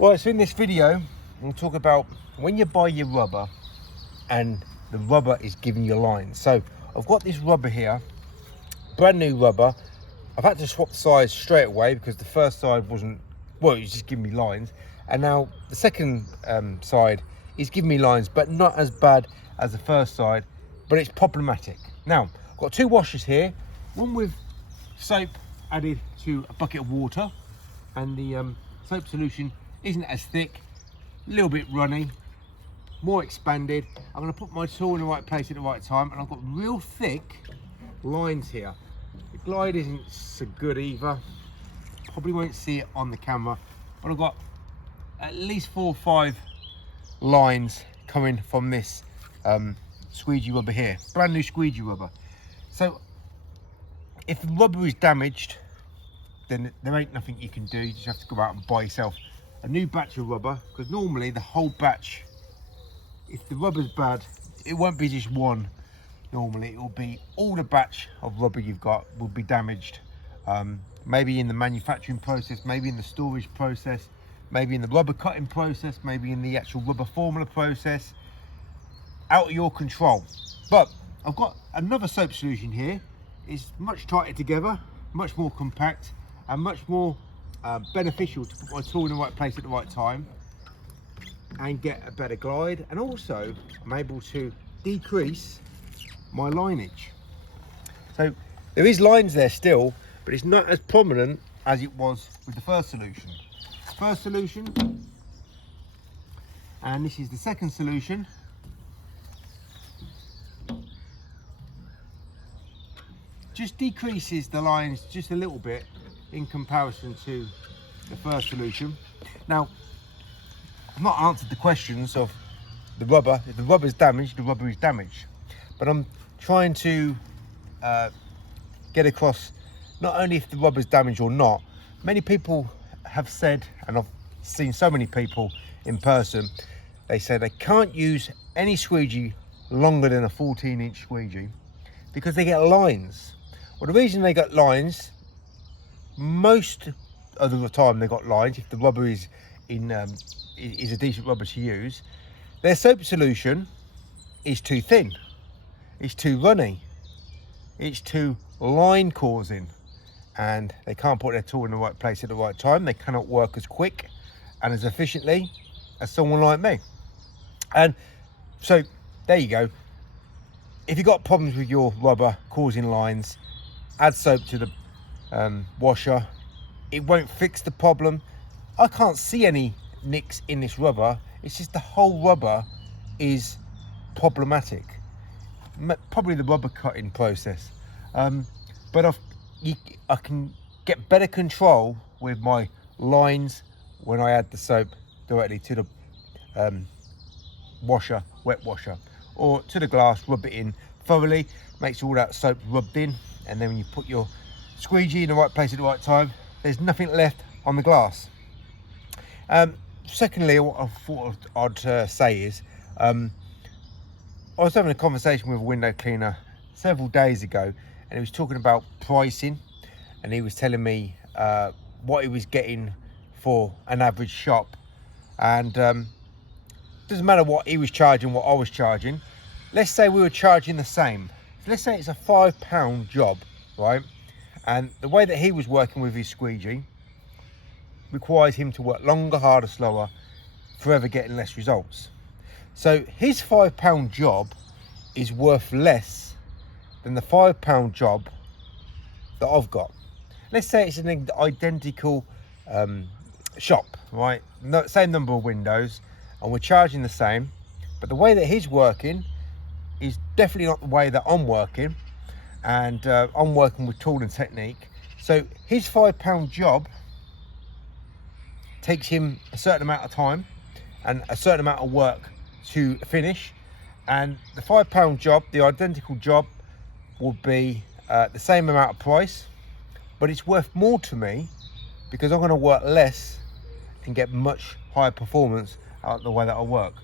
Right, so in this video, we'll talk about when you buy your rubber and the rubber is giving you lines. So I've got this rubber here, brand new rubber. I've had to swap sides straight away because the first side wasn't, well, it was just giving me lines. And now the second side is giving me lines, but not as bad as the first side, but it's problematic. Now, I've got two washers here, one with soap added to a bucket of water, and the soap solution isn't as thick, a little bit runny, more expanded. I'm going to put my tool in the right place at the right time, and I've got real thick lines here. The glide isn't so good either, probably won't see it on the camera, but I've got at least 4 or 5 lines coming from this squeegee rubber here, brand new squeegee rubber. So if the rubber is damaged, then there ain't nothing you can do. You just have to go out and buy yourself a new batch of rubber, because normally the whole batch, if the rubber's bad, it won't be just one. Normally it will be all the batch of rubber you've got will be damaged, maybe in the manufacturing process, maybe in the storage process, maybe in the rubber cutting process, maybe in the actual rubber formula process. Out of your control. But I've got another soap solution here. It's much tighter together, much more compact, and much more beneficial to put my tool in the right place at the right time and get a better glide. And also I'm able to decrease my lineage. So there is lines there still, but it's not as prominent as it was with the first solution. First solution, and this is the second solution. Just decreases the lines just a little bit in comparison to the first solution. Now, I've not answered the questions of the rubber. If the rubber is damaged, the rubber is damaged. But I'm trying to get across not only if the rubber is damaged or not. Many people have said, and I've seen so many people in person, they say they can't use any squeegee longer than a 14-inch squeegee because they get lines. Well, the reason they got lines, most of the time they got lines, if the rubber is a decent rubber to use, their soap solution is too thin, it's too runny, it's too line causing, and they can't put their tool in the right place at the right time. They cannot work as quick and as efficiently as someone like me. And so there you go. If you've got problems with your rubber causing lines, add soap to the washer. It won't fix the problem. I can't see any nicks in this rubber. It's just the whole rubber is problematic. Probably the rubber cutting process. But I can get better control with my lines when I add the soap directly to the washer, wet washer, or to the glass, rub it in thoroughly, makes all that soap rubbed in, and then when you put your squeegee in the right place at the right time, there's nothing left on the glass. Secondly, what I thought I'd say is, I was having a conversation with a window cleaner several days ago, and he was talking about pricing, and he was telling me what he was getting for an average shop. And doesn't matter what he was charging, what I was charging. Let's say we were charging the same. So let's say it's a £5 job, right? And the way that he was working with his squeegee requires him to work longer, harder, slower, forever getting less results. So his £5 job is worth less than the £5 job that I've got. Let's say it's an identical shop, right? Same number of windows, and we're charging the same, but the way that he's working is definitely not the way that I'm working, and I'm working with tool and technique. So his £5 job takes him a certain amount of time and a certain amount of work to finish, and the £5 job, the identical job, will be the same amount of price, but it's worth more to me because I'm going to work less and get much higher performance out of the way that I work.